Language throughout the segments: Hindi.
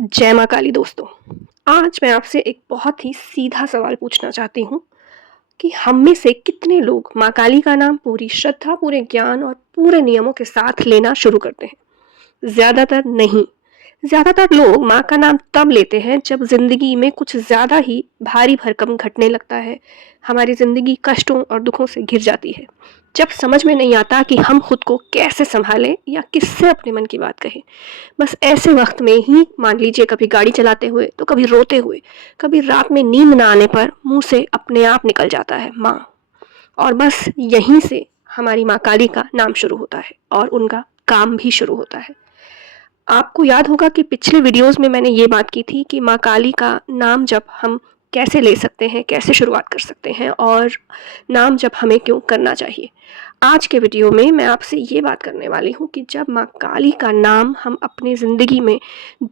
जय माँ काली दोस्तों। आज मैं आपसे एक बहुत ही सीधा सवाल पूछना चाहती हूँ कि हम में से कितने लोग माँ काली का नाम पूरी श्रद्धा, पूरे ज्ञान और पूरे नियमों के साथ लेना शुरू करते हैं? ज़्यादातर नहीं। ज़्यादातर लोग माँ का नाम तब लेते हैं जब ज़िंदगी में कुछ ज़्यादा ही भारी भरकम घटने लगता है, हमारी ज़िंदगी कष्टों और दुखों से घिर जाती है। जब समझ में नहीं आता कि हम खुद को कैसे सँभालें या किससे अपने मन की बात कहें। बस ऐसे वक़्त में ही मान लीजिए कभी गाड़ी चलाते हुए, तो कभी रोते हुए, कभी रात में नींद ना आने पर मुँह से अपने आप निकल जाता है माँ। और बस यहीं से हमारी माँ काली का नाम शुरू होता है और उनका काम भी शुरू होता है। आपको याद होगा कि पिछले वीडियोस में मैंने ये बात की थी कि माँ काली का नाम जप हम कैसे ले सकते हैं, कैसे शुरुआत कर सकते हैं और नाम जप हमें क्यों करना चाहिए। आज के वीडियो में मैं आपसे ये बात करने वाली हूँ कि जब माँ काली का नाम हम अपनी ज़िंदगी में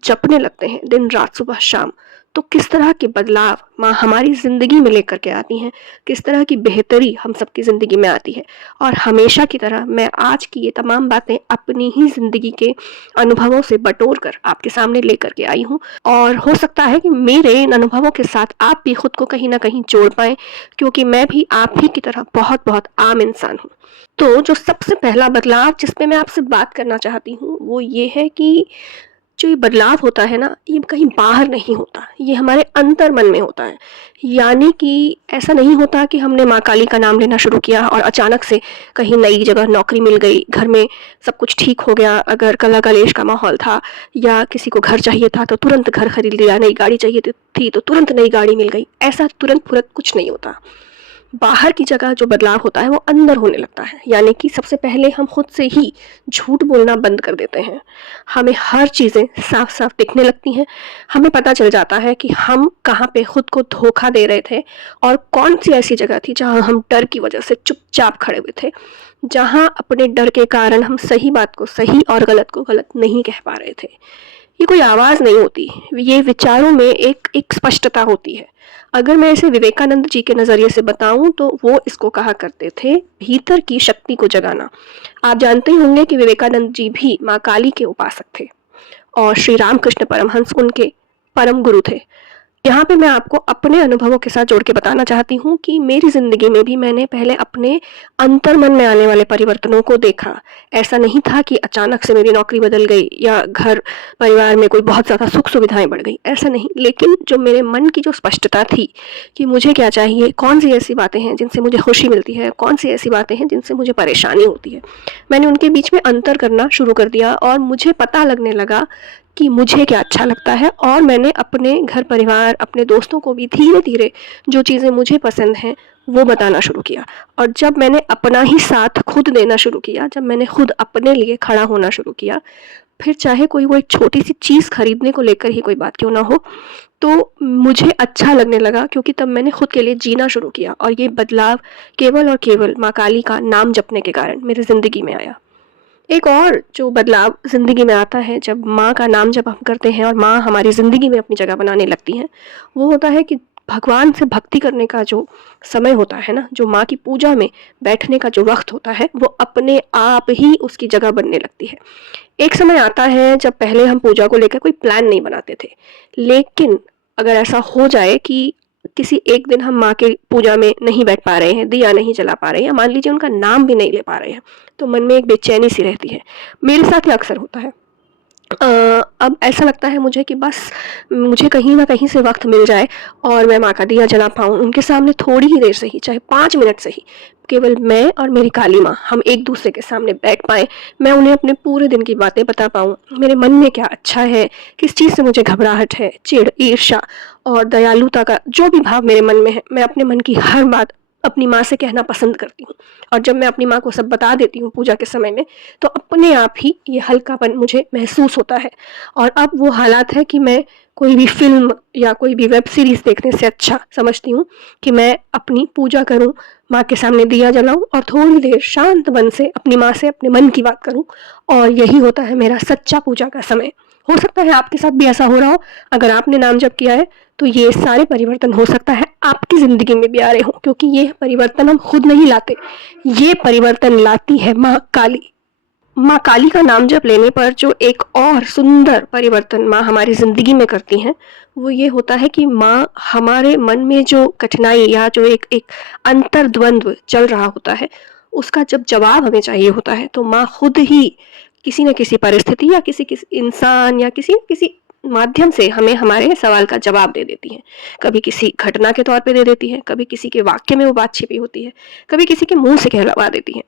जपने लगते हैं दिन रात सुबह शाम, तो किस तरह के बदलाव माँ हमारी ज़िंदगी में लेकर के आती हैं, किस तरह की बेहतरी हम सबकी ज़िंदगी में आती है। और हमेशा की तरह मैं आज की ये तमाम बातें अपनी ही ज़िंदगी के अनुभवों से बटोर कर आपके सामने लेकर के आई हूँ और हो सकता है कि मेरे इन अनुभवों के साथ आप भी खुद को कहीं ना कहीं जोड़ पाएँ, क्योंकि मैं भी आप ही की तरह बहुत बहुत आम इंसान हूँ। तो जो सबसे पहला बदलाव जिस पे मैं आपसे बात करना चाहती हूँ वो ये है कि जो ये बदलाव होता है ना, ये कहीं बाहर नहीं होता, ये हमारे अंतर मन में होता है। यानी कि ऐसा नहीं होता कि हमने माँ काली का नाम लेना शुरू किया और अचानक से कहीं नई जगह नौकरी मिल गई, घर में सब कुछ ठीक हो गया, अगर कला कलेश का माहौल था या किसी को घर चाहिए था तो तुरंत घर खरीद लिया, नई गाड़ी चाहिए थी तो तुरंत नई गाड़ी मिल गई। ऐसा तुरंत कुछ नहीं होता। बाहर की जगह जो बदलाव होता है वो अंदर होने लगता है। यानी कि सबसे पहले हम खुद से ही झूठ बोलना बंद कर देते हैं। हमें हर चीज़ें साफ-साफ दिखने लगती हैं। हमें पता चल जाता है कि हम कहाँ पे खुद को धोखा दे रहे थे और कौन-सी ऐसी जगह थी जहाँ हम डर की वजह से चुपचाप खड़े हुए थे। जहाँ अपने डर के कारण हम सही बात को सही और गलत को गलत नहीं कह पा रहे थे। ये कोई आवाज़ नहीं होती, ये विचारों में एक एक स्पष्टता होती है। अगर मैं इसे विवेकानंद जी के नज़रिए से बताऊँ तो वो इसको कहा करते थे भीतर की शक्ति को जगाना। आप जानते ही होंगे कि विवेकानंद जी भी माँ काली के उपासक थे और श्री रामकृष्ण परमहंस उनके परम गुरु थे। यहाँ पे मैं आपको अपने अनुभवों के साथ जोड़ के बताना चाहती हूँ कि मेरी ज़िंदगी में भी मैंने पहले अपने अंतर्मन में आने वाले परिवर्तनों को देखा। ऐसा नहीं था कि अचानक से मेरी नौकरी बदल गई या घर परिवार में कोई बहुत ज़्यादा सुख सुविधाएं बढ़ गई, ऐसा नहीं। लेकिन जो मेरे मन की जो स्पष्टता थी कि मुझे क्या चाहिए, कौन सी ऐसी बातें हैं जिनसे मुझे खुशी मिलती है, कौन सी ऐसी बातें हैं जिनसे मुझे परेशानी होती है, मैंने उनके बीच में अंतर करना शुरू कर दिया और मुझे पता लगने लगा कि मुझे क्या अच्छा लगता है। और मैंने अपने घर परिवार, अपने दोस्तों को भी धीरे-धीरे जो चीज़ें मुझे पसंद हैं वो बताना शुरू किया। और जब मैंने अपना ही साथ खुद देना शुरू किया, जब मैंने खुद अपने लिए खड़ा होना शुरू किया, फिर चाहे कोई वो एक छोटी-सी चीज़ खरीदने को लेकर ही कोई बात क्यों ना हो, तो मुझे अच्छा लगने लगा, क्योंकि तब मैंने खुद के लिए जीना शुरू किया। और ये बदलाव केवल और केवल माँ काली का नाम जपने के कारण मेरी ज़िंदगी में आया। एक और जो बदलाव ज़िंदगी में आता है जब माँ का नाम जब हम करते हैं और माँ हमारी ज़िंदगी में अपनी जगह बनाने लगती हैं, वो होता है कि भगवान से भक्ति करने का जो समय होता है ना, जो माँ की पूजा में बैठने का जो वक़्त होता है, वो अपने आप ही उसकी जगह बनने लगती है। एक समय आता है जब पहले हम पूजा को लेकर कोई प्लान नहीं बनाते थे, लेकिन अगर ऐसा हो जाए कि किसी एक दिन हम माँ के पूजा में नहीं बैठ पा रहे हैं, दिया नहीं जला पा रहे हैं या मान लीजिए उनका नाम भी नहीं ले पा रहे हैं, तो मन में एक बेचैनी सी रहती है। मेरे साथ ये अक्सर होता है। अब ऐसा लगता है मुझे कि बस मुझे कहीं न कहीं से वक़्त मिल जाए और मैं माँ का दिया जला पाऊँ, उनके सामने थोड़ी ही देर से ही, चाहे 5 मिनट से ही, केवल मैं और मेरी काली माँ हम एक-दूसरे के सामने बैठ पाएँ। मैं उन्हें अपने पूरे दिन की बातें बता पाऊँ, मेरे मन में क्या अच्छा है, किस चीज़ से मुझे घबराहट है, चिढ़, ईर्ष्या और दयालुता का जो भी भाव मेरे मन में है, मैं अपने मन की हर बात अपनी माँ से कहना पसंद करती हूँ। और जब मैं अपनी माँ को सब बता देती हूँ पूजा के समय में, तो अपने आप ही ये हल्कापन मुझे महसूस होता है। और अब वो हालात है कि मैं कोई भी फ़िल्म या कोई भी वेब सीरीज़ देखने से अच्छा समझती हूँ कि मैं अपनी पूजा करूँ, माँ के सामने दिया जलाऊँ और थोड़ी देर शांत मन से अपनी माँ से अपने मन की बात करूँ। और यही होता है मेरा सच्चा पूजा का समय। हो सकता है आपके साथ भी ऐसा हो रहा हो। अगर आपने नाम जप किया है तो ये सारे परिवर्तन हो सकता है आपकी ज़िंदगी में भी आ रहे हों, क्योंकि ये परिवर्तन हम खुद नहीं लाते, ये परिवर्तन लाती है माँ काली। माँ काली का नाम जप लेने पर जो एक और सुंदर परिवर्तन माँ हमारी ज़िंदगी में करती हैं, वो ये होता है कि माँ हमारे मन में जो कठिनाई या जो एक एक अंतर्द्वंद्व चल रहा होता है, उसका जब जवाब हमें चाहिए होता है, तो माँ खुद ही किसी न किसी परिस्थिति या किसी इंसान या किसी न किसी माध्यम से हमें हमारे सवाल का जवाब दे देती हैं। कभी किसी घटना के तौर पे दे देती हैं, कभी किसी के वाक्य में वो बात छिपी होती है, कभी किसी के मुँह से कहलवा देती हैं।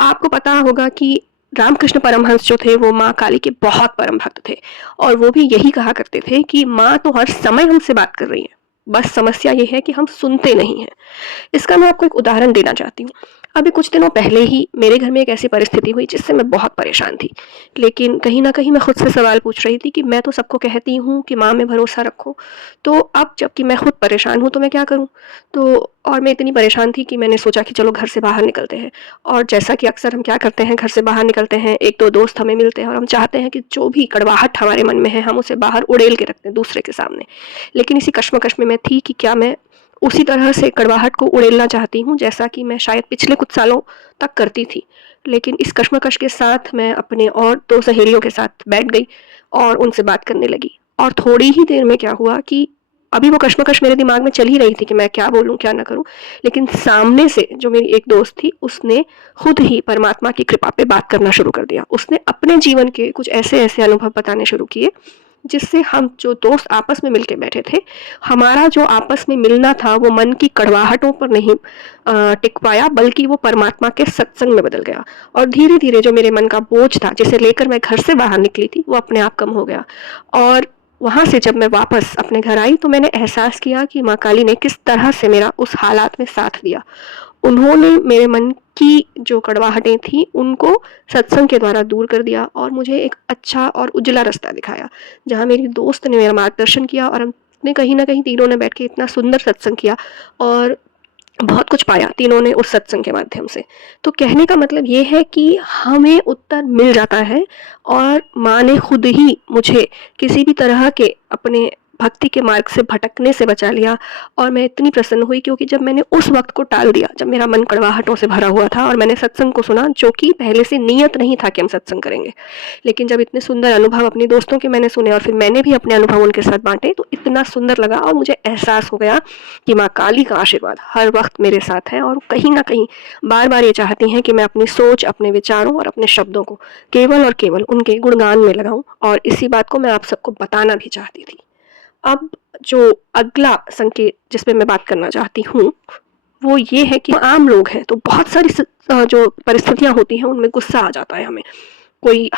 आपको पता होगा कि रामकृष्ण परमहंस जो थे वो माँ काली के बहुत परम भक्त थे और वो भी यही कहा करते थे कि माँ तो हर समय हमसे बात कर रही है, बस समस्या ये है कि हम सुनते नहीं हैं। इसका मैं आपको एक उदाहरण देना चाहती हूँ। अभी कुछ दिनों पहले ही मेरे घर में एक ऐसी परिस्थिति हुई जिससे मैं बहुत परेशान थी, लेकिन कहीं न कहीं मैं खुद से सवाल पूछ रही थी कि मैं तो सबको कहती हूँ कि माँ में भरोसा रखो, तो अब जबकि मैं खुद परेशान हूँ तो मैं क्या करूँ? तो और मैं इतनी परेशान थी कि मैंने सोचा कि चलो घर से बाहर निकलते हैं। और जैसा कि अक्सर हम क्या करते हैं, घर से बाहर निकलते हैं, 1-2 दोस्त हमें मिलते हैं और हम चाहते हैं कि जो भी कड़वाहट हमारे मन में है हम उसे बाहर उड़ेल के रख दें दूसरे के सामने। लेकिन इसी कश्मकश में मैं थी कि क्या मैं उसी तरह से कड़वाहट को उड़ेलना चाहती हूँ जैसा कि मैं शायद पिछले कुछ सालों तक करती थी। लेकिन इस कश्मकश के साथ मैं अपने और 2 सहेलियों के साथ बैठ गई और उनसे बात करने लगी। और थोड़ी ही देर में क्या हुआ कि अभी वो कश्मकश मेरे दिमाग में चल ही रही थी कि मैं क्या बोलूँ, क्या ना करूँ। लेकिन सामने से जो मेरी एक दोस्त थी, उसने खुद ही परमात्मा की कृपा पे बात करना शुरू कर दिया। उसने अपने जीवन के कुछ ऐसे-ऐसे अनुभव बताने शुरू किए, जिससे हम जो दोस्त आपस में मिल के बैठे थे, हमारा जो आपस में मिलना था वो मन की कड़वाहटों पर नहीं टिक पाया, बल्कि वो परमात्मा के सत्संग में बदल गया। और धीरे-धीरे जो मेरे मन का बोझ था, जिसे लेकर मैं घर से बाहर निकली थी, वो अपने आप कम हो गया। और वहाँ से जब मैं वापस अपने घर आई तो मैंने एहसास किया कि माँ काली ने किस तरह से मेरा उस हालात में साथ दिया। उन्होंने मेरे मन की जो कड़वाहटें थीं, उनको सत्संग के द्वारा दूर कर दिया और मुझे एक अच्छा और उजला रास्ता दिखाया, जहाँ मेरी दोस्त ने मेरा मार्गदर्शन किया और हमने कहीं न कहीं तीनों ने बैठ के इतना सुंदर सत्संग किया और बहुत कुछ पाया तीनों ने उस सत्संग के माध्यम से। तो कहने का मतलब ये है कि हमें उत्तर मिल जाता है और माँ ने खुद ही मुझे किसी भी तरह के अपने भक्ति के मार्ग से भटकने से बचा लिया। और मैं इतनी प्रसन्न हुई क्योंकि जब मैंने उस वक़्त को टाल दिया, जब मेरा मन कड़वाहटों से भरा हुआ था और मैंने सत्संग को सुना, जो कि पहले से नियत नहीं था कि हम सत्संग करेंगे। लेकिन जब इतने सुंदर अनुभव अपने दोस्तों के मैंने सुने और फिर मैंने भी अपने अनुभव उनके साथ बाँटे, तो इतना सुंदर लगा और मुझे एहसास हो गया कि माँ काली का आशीर्वाद हर वक़्त मेरे साथ है और कहीं न कहीं बार-बार ये चाहती हैं कि मैं अपनी सोच, अपने विचारों और अपने शब्दों को केवल और केवल उनके गुणगान में लगाऊँ, और इसी बात को मैं आप सबको बताना भी चाहती थी। अब जो अगला संकेत जिस पे मैं बात करना चाहती हूँ, वो ये है कि आम लोग हैं तो बहुत सारी जो परिस्थितियाँ होती हैं उनमें गुस्सा आ जाता है हमें। कोई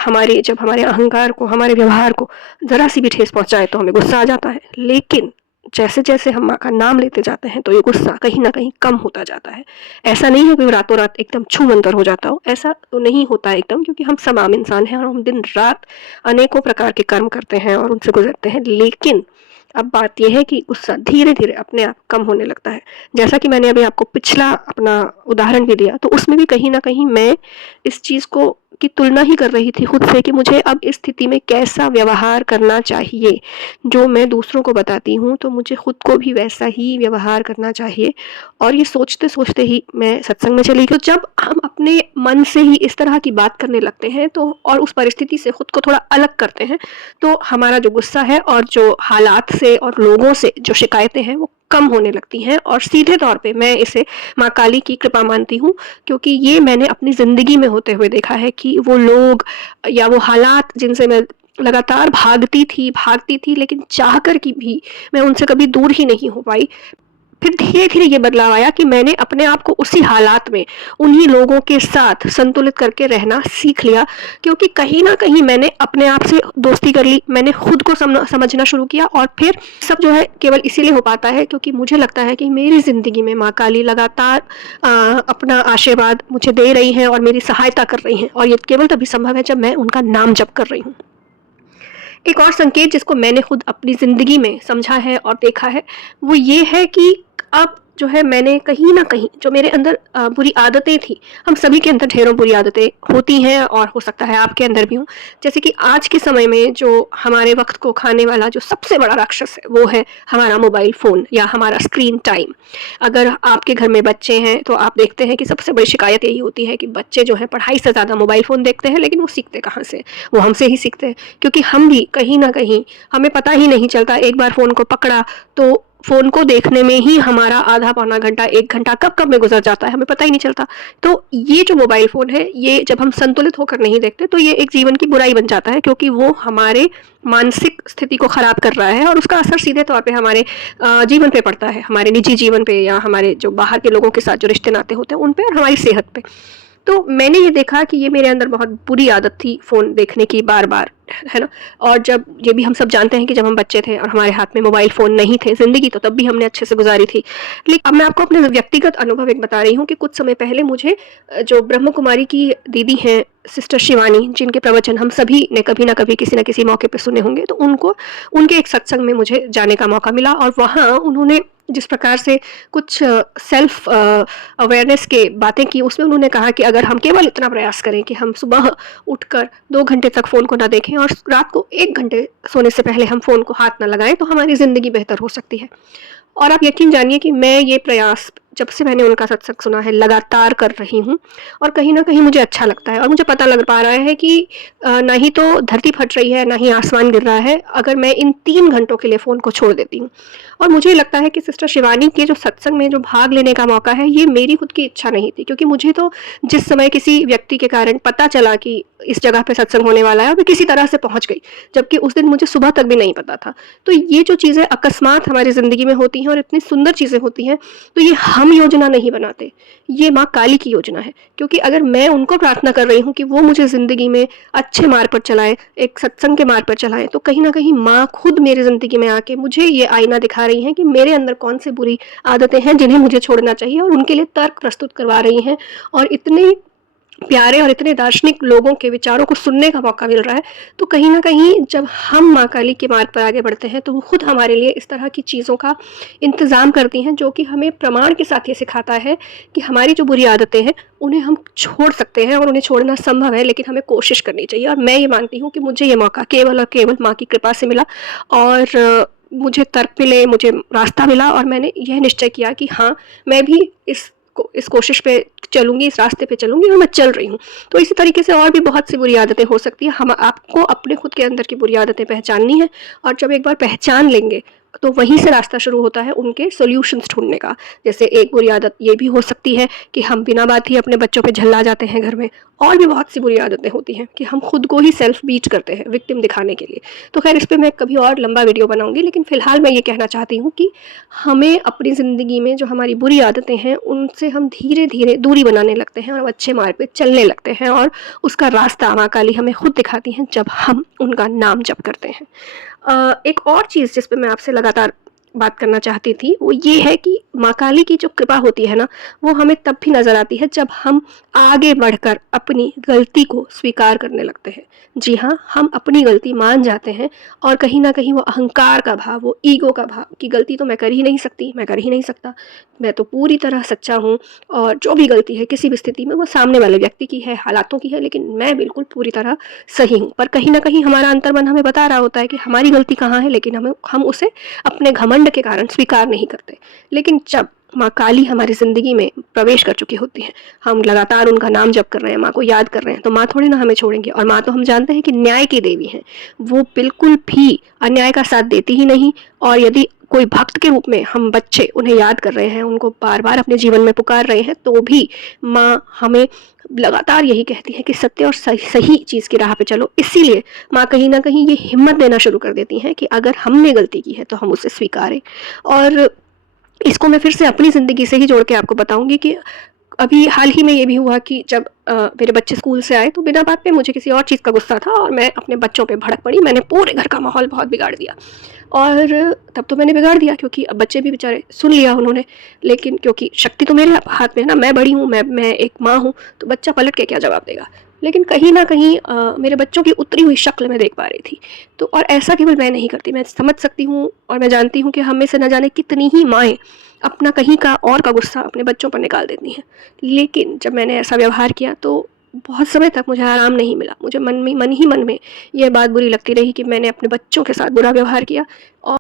जब हमारे अहंकार को, हमारे व्यवहार को ज़रा-सी भी ठेस पहुँचाए तो हमें गुस्सा आ जाता है। लेकिन जैसे-जैसे हम माँ का नाम लेते जाते हैं तो ये गुस्सा कहीं न कहीं कम होता जाता है। ऐसा नहीं है कि वो रातों-रात एकदम छूमंतर हो जाता हो, ऐसा तो नहीं होता है एकदम, क्योंकि हम सब आम इंसान हैं और हम दिन-रात अनेकों प्रकार के कर्म करते हैं और उनसे गुज़रते हैं। लेकिन अब बात ये है कि गुस्सा धीरे-धीरे अपने आप कम होने लगता है। जैसा कि मैंने अभी आपको पिछला अपना उदाहरण भी दिया, तो उसमें भी कहीं न कहीं मैं इस चीज़ को की तुलना ही कर रही थी खुद से कि मुझे अब इस स्थिति में कैसा व्यवहार करना चाहिए। जो मैं दूसरों को बताती हूँ, तो मुझे खुद को भी वैसा ही व्यवहार करना चाहिए। और ये सोचते-सोचते ही मैं सत्संग में चली गई। तो जब हम अपने मन से ही इस तरह की बात करने लगते हैं तो और उस परिस्थिति से खुद को थोड़ा अलग करते हैं, तो हमारा जो गुस्सा है और जो हालात से और लोगों से जो शिकायतें हैं वो कम होने लगती हैं। और सीधे तौर पे मैं इसे माँ काली की कृपा मानती हूँ, क्योंकि ये मैंने अपनी ज़िंदगी में होते हुए देखा है कि वो लोग या वो हालात जिनसे मैं लगातार भागती थी, लेकिन चाह कर की भी मैं उनसे कभी दूर ही नहीं हो पाई। फिर धीरे-धीरे ये बदलाव आया कि मैंने अपने आप को उसी हालात में, उन्हीं लोगों के साथ संतुलित करके रहना सीख लिया, क्योंकि कहीं न कहीं मैंने अपने आप से दोस्ती कर ली, मैंने खुद को समझना शुरू किया। और फिर सब जो है केवल इसीलिए हो पाता है क्योंकि मुझे लगता है कि मेरी ज़िंदगी में माँ काली लगातार अपना आशीर्वाद मुझे दे रही हैं और मेरी सहायता कर रही हैं, और ये केवल तभी संभव है जब मैं उनका नाम जप कर रही हूँ। एक और संकेत जिसको मैंने खुद अपनी ज़िंदगी में समझा है और देखा है, वो ये है कि अब जो है मैंने कहीं न कहीं जो मेरे अंदर बुरी आदतें थी, हम सभी के अंदर ढेरों बुरी आदतें होती हैं और हो सकता है आपके अंदर भी हों। जैसे कि आज के समय में जो हमारे वक़्त को खाने वाला जो सबसे बड़ा राक्षस है, वो है हमारा मोबाइल फ़ोन या हमारा स्क्रीन टाइम। अगर आपके घर में बच्चे हैं, तो आप देखते हैं कि सबसे बड़ी शिकायत यही होती है कि बच्चे जो हैं पढ़ाई से ज़्यादा मोबाइल फ़ोन देखते हैं, लेकिन वो सीखते कहाँ से? वो हमसे ही सीखते हैं, क्योंकि हम भी कहीं न कहीं हमें पता ही नहीं चलता, एक बार फ़ोन को पकड़ा तो फ़ोन को देखने में ही हमारा आधा पौना घंटा, 1 घंटा कब-कब में गुज़र जाता है, हमें पता ही नहीं चलता। तो ये जो मोबाइल फ़ोन है, ये जब हम संतुलित होकर नहीं देखते, तो ये एक जीवन की बुराई बन जाता है, क्योंकि वो हमारे मानसिक स्थिति को ख़राब कर रहा है और उसका असर सीधे तौर पे हमारे जीवन पे पड़ता है, हमारे निजी जीवन पे या हमारे जो बाहर के लोगों के साथ जो रिश्ते-नाते होते हैं, उन पे और हमारी सेहत पे। तो मैंने ये देखा कि ये मेरे अंदर बहुत बुरी आदत थी फ़ोन देखने की बार-बार, है ना? और जब ये भी हम सब जानते हैं कि जब हम बच्चे थे और हमारे हाथ में मोबाइल फ़ोन नहीं थे, ज़िंदगी तो तब भी हमने अच्छे से गुज़ारी थी। अब मैं आपको अपने व्यक्तिगत अनुभव एक बता रही हूँ कि कुछ समय पहले मुझे जो ब्रह्म कुमारी की दीदी हैं, सिस्टर शिवानी, जिनके प्रवचन हम सभी ने कभी न कभी किसी न किसी मौके पे सुने होंगे, तो उनके एक सत्संग में मुझे जाने का मौका मिला और वहाँ उन्होंने जिस प्रकार से कुछ सेल्फ अवेयरनेस के बातें की, उसमें उन्होंने कहा कि अगर हम केवल इतना प्रयास करें कि हम सुबह उठकर 2 घंटे तक फ़ोन को ना देखें और रात को 1 घंटे सोने से पहले हम फ़ोन को हाथ ना लगाएँ, तो हमारी ज़िंदगी बेहतर हो सकती है। और आप यकीन जानिए कि मैं ये प्रयास जब से मैंने उनका सत्संग सुना है लगातार कर रही हूँ और कहीं न कहीं मुझे अच्छा लगता है और मुझे पता लग पा रहा है कि ना ही तो धरती फट रही है, ना ही आसमान गिर रहा है, अगर मैं इन 3 घंटों के लिए फ़ोन को छोड़ देती हूँ। और मुझे लगता है कि सिस्टर शिवानी के जो सत्संग में जो भाग लेने का मौका है, ये मेरी खुद की इच्छा नहीं थी, क्योंकि मुझे तो जिस समय किसी व्यक्ति के कारण पता चला कि इस जगह पे सत्संग होने वाला है और मैं किसी तरह से पहुँच गई, जबकि उस दिन मुझे सुबह तक भी नहीं पता था। तो ये जो चीज़ें अकस्मात हमारी ज़िंदगी में होती हैं और इतनी सुंदर चीज़ें होती हैं, तो ये हम योजना नहीं बनाते, ये माँ काली की योजना है। क्योंकि अगर मैं उनको प्रार्थना कर रही हूँ कि वो मुझे ज़िंदगी में अच्छे मार्ग पर चलाएँ, एक सत्संग के मार्ग पर चलाएँ, तो कहीं न कहीं माँ खुद मेरी ज़िंदगी में आके मुझे ये आईना दिखा रही हैं कि मेरे अंदर कौन-सी बुरी आदतें हैं जिन्हें मुझे छोड़ना चाहिए और उनके लिए तर्क प्रस्तुत करवा रही हैं और इतने प्यारे और इतने दार्शनिक लोगों के विचारों को सुनने का मौका मिल रहा है। तो कहीं न कहीं जब हम माँ काली के मार्ग पर आगे बढ़ते हैं, तो वो खुद हमारे लिए इस तरह की चीज़ों का इंतज़ाम करती हैं, जो कि हमें प्रमाण के साथ ये सिखाता है कि हमारी जो बुरी आदतें हैं, उन्हें हम छोड़ सकते हैं और उन्हें छोड़ना संभव है, लेकिन हमें कोशिश करनी चाहिए। और मैं ये मानती हूँ कि मुझे ये मौका केवल और केवल माँ की कृपा से मिला और मुझे तर्क मिले, मुझे रास्ता मिला और मैंने यह निश्चय किया कि हाँ, मैं भी इस कोशिश पे चलूँगी, इस रास्ते पे चलूँगी और मैं चल रही हूँ। तो इसी तरीके से और भी बहुत सी बुरी आदतें हो सकती हैं। हम आपको अपने खुद के अंदर की बुरी आदतें पहचाननी है और जब एक बार पहचान लेंगे, तो वहीं से रास्ता शुरू होता है उनके सॉल्यूशंस ढूँढने का। जैसे एक बुरी आदत ये भी हो सकती है कि हम बिना बात ही अपने बच्चों पे झल्ला जाते हैं घर में। और भी बहुत सी बुरी आदतें होती हैं कि हम खुद को ही सेल्फ बीट करते हैं विक्टिम दिखाने के लिए। तो खैर इस पे मैं कभी और लंबा वीडियो बनाऊँगी, लेकिन फ़िलहाल मैं ये कहना चाहती हूँ कि हमें अपनी ज़िंदगी में जो हमारी बुरी आदतें हैं, उनसे हम धीरे-धीरे दूरी बनाने लगते हैं और अच्छे मार्ग पे चलने लगते हैं और उसका रास्ता माँ काली हमें खुद दिखाती हैं जब हम उनका नाम जप करते हैं। एक और चीज़ जिस पे मैं आपसे लगातार बात करना चाहती थी, वो ये है कि माँ काली की जो कृपा होती है ना, वो हमें तब भी नज़र आती है जब हम आगे बढ़कर अपनी गलती को स्वीकार करने लगते हैं। जी हाँ, हम अपनी गलती मान जाते हैं और कहीं न कहीं वो अहंकार का भाव, वो ईगो का भाव कि गलती तो मैं कर ही नहीं सकती, मैं कर ही नहीं सकता, मैं तो पूरी तरह सच्चा हूँ और जो भी गलती है किसी भी स्थिति में वो सामने वाले व्यक्ति की है, हालातों की है, लेकिन मैं बिल्कुल पूरी तरह सही हूँ। पर कहीं न कहीं हमारा अंतर्मन हमें बता रहा होता है कि हमारी गलती कहाँ है, लेकिन हम उसे अपने घमंड के कारण स्वीकार नहीं करते। लेकिन जब माँ काली हमारी ज़िंदगी में प्रवेश कर चुकी होती हैं, हम लगातार उनका नाम जप कर रहे हैं, माँ को याद कर रहे हैं, तो माँ थोड़ी ना हमें छोड़ेंगी और माँ तो हम जानते हैं कि न्याय की देवी हैं। वो बिल्कुल भी अन्याय का साथ देती ही नहीं और यदि कोई भक्त के रूप में हम बच्चे उन्हें याद कर रहे हैं, उनको बार-बार अपने जीवन में पुकार रहे हैं, तो भी माँ हमें लगातार यही कहती है कि सत्य और सही चीज़ की राह पे चलो। इसीलिए माँ कहीं न कहीं ये हिम्मत देना शुरू कर देती हैं कि अगर हमने गलती की है, तो हम उसे स्वीकारें। और इसको मैं फिर से अपनी ज़िंदगी से ही जोड़ के आपको बताऊँगी कि अभी हाल ही में ये भी हुआ कि जब मेरे बच्चे स्कूल से आए, तो बिना बात पे मुझे किसी और चीज़ का गुस्सा था और मैं अपने बच्चों पे भड़क पड़ी। मैंने पूरे घर का माहौल बहुत बिगाड़ दिया और तब तो मैंने बिगाड़ दिया क्योंकि अब बच्चे भी बेचारे सुन लिया उन्होंने, लेकिन क्योंकि शक्ति तो मेरे हाथ में है ना, मैं बड़ी हूँ, मैं एक माँ हूँ, तो बच्चा पलट के क्या जवाब देगा। लेकिन कहीं न कहीं मेरे बच्चों की उतरी हुई शक्ल मैं देख पा रही थी। तो और ऐसा केवल मैं नहीं करती, मैं समझ सकती हूँ और मैं जानती हूँ कि हम में से न जाने कितनी ही माएँ अपना कहीं का और का गुस्सा अपने बच्चों पर निकाल देती हैं। लेकिन जब मैंने ऐसा व्यवहार किया तो बहुत समय तक मुझे आराम नहीं मिला। मुझे मन में ये बात बुरी लगती रही कि मैंने अपने बच्चों के साथ बुरा व्यवहार किया। और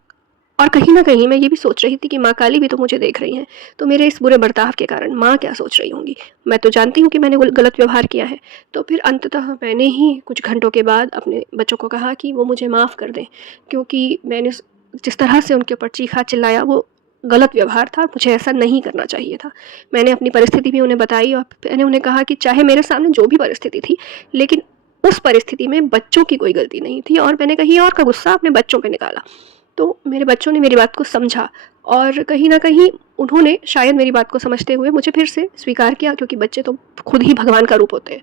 और कहीं न कहीं मैं ये भी सोच रही थी कि माँ काली भी तो मुझे देख रही हैं, तो मेरे इस बुरे बर्ताव के कारण माँ क्या सोच रही होंगी? मैं तो जानती हूँ कि मैंने गलत व्यवहार किया है। तो फिर अंततः मैंने ही कुछ घंटों के बाद अपने बच्चों को कहा कि वो मुझे माफ़ कर दें, क्योंकि मैंने जिस तरह से उनके ऊपर चीखा-चिल्लाया वो गलत व्यवहार था, मुझे ऐसा नहीं करना चाहिए था। मैंने अपनी परिस्थिति भी उन्हें बताई और मैंने उन्हें कहा कि चाहे मेरे सामने जो भी परिस्थिति थी, लेकिन उस परिस्थिति में बच्चों की कोई गलती नहीं थी और मैंने कहीं और का गुस्सा अपने बच्चों पे निकाला। तो मेरे बच्चों ने मेरी बात को समझा और कहीं न कहीं उन्होंने शायद मेरी बात को समझते हुए मुझे फिर से स्वीकार किया, क्योंकि बच्चे तो खुद ही भगवान का रूप होते हैं।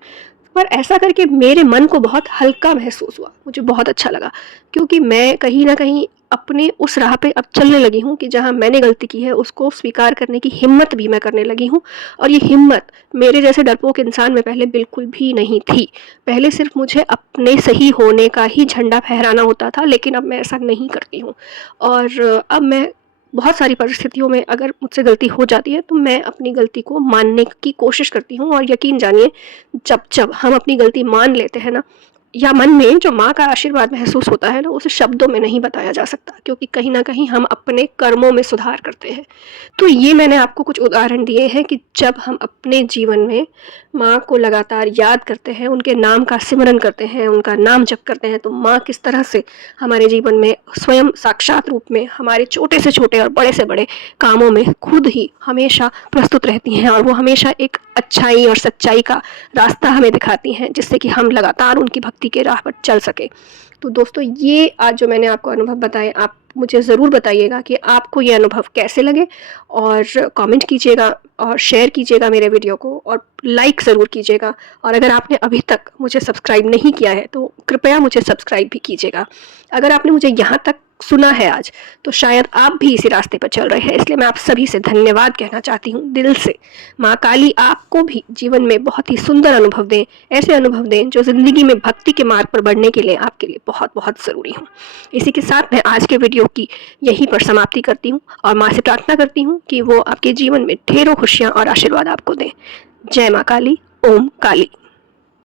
पर ऐसा करके मेरे मन को बहुत हल्का महसूस हुआ, मुझे बहुत अच्छा लगा, क्योंकि मैं कहीं न कहीं अपने उस राह पे अब चलने लगी हूँ कि जहाँ मैंने गलती की है उसको स्वीकार करने की हिम्मत भी मैं करने लगी हूँ। और ये हिम्मत मेरे जैसे डरपोक इंसान में पहले बिल्कुल भी नहीं थी। पहले सिर्फ़ मुझे अपने सही होने का ही झंडा फहराना होता था, लेकिन अब मैं ऐसा नहीं करती हूँ। और अब मैं बहुत सारी परिस्थितियों में अगर मुझसे गलती हो जाती है तो मैं अपनी गलती को मानने की कोशिश करती हूँ। और यकीन जानिए, जब हम अपनी गलती मान लेते हैं ना, या मन में जो माँ का आशीर्वाद महसूस होता है ना, उसे शब्दों में नहीं बताया जा सकता, क्योंकि कहीं न कहीं हम अपने कर्मों में सुधार करते हैं। तो ये मैंने आपको कुछ उदाहरण दिए हैं कि जब हम अपने जीवन में माँ को लगातार याद करते हैं, उनके नाम का सिमरन करते हैं, उनका नाम जप करते हैं, तो माँ किस तरह से हमारे जीवन में स्वयं साक्षात रूप में हमारे छोटे से छोटे और बड़े से बड़े कामों में खुद ही हमेशा प्रस्तुत रहती हैं और वो हमेशा एक अच्छाई और सच्चाई का रास्ता हमें दिखाती हैं, जिससे कि हम लगातार उनकी भक्ति के राह पर चल सकें। तो दोस्तों, ये आज जो मैंने आपको अनुभव बताए, आप मुझे ज़रूर बताइएगा कि आपको ये अनुभव कैसे लगे, और कमेंट कीजिएगा और शेयर कीजिएगा मेरे वीडियो को, और लाइक ज़रूर कीजिएगा। और अगर आपने अभी तक मुझे सब्सक्राइब नहीं किया है तो कृपया मुझे सब्सक्राइब भी कीजिएगा। अगर आपने मुझे यहाँ तक सुना है आज, तो शायद आप भी इसी रास्ते पर चल रहे हैं, इसलिए मैं आप सभी से धन्यवाद कहना चाहती हूँ दिल से। माँ काली आपको भी जीवन में बहुत ही सुंदर अनुभव दें, ऐसे अनुभव दें जो ज़िंदगी में भक्ति के मार्ग पर बढ़ने के लिए आपके लिए बहुत बहुत ज़रूरी हो। इसी के साथ मैं आज के वीडियो की यहीं पर समाप्ति करती हूँ और माँ से प्रार्थना करती हूँ कि वो आपके जीवन में ढेरों खुशियाँ और आशीर्वाद आपको दें। जय माँ काली, ओम काली।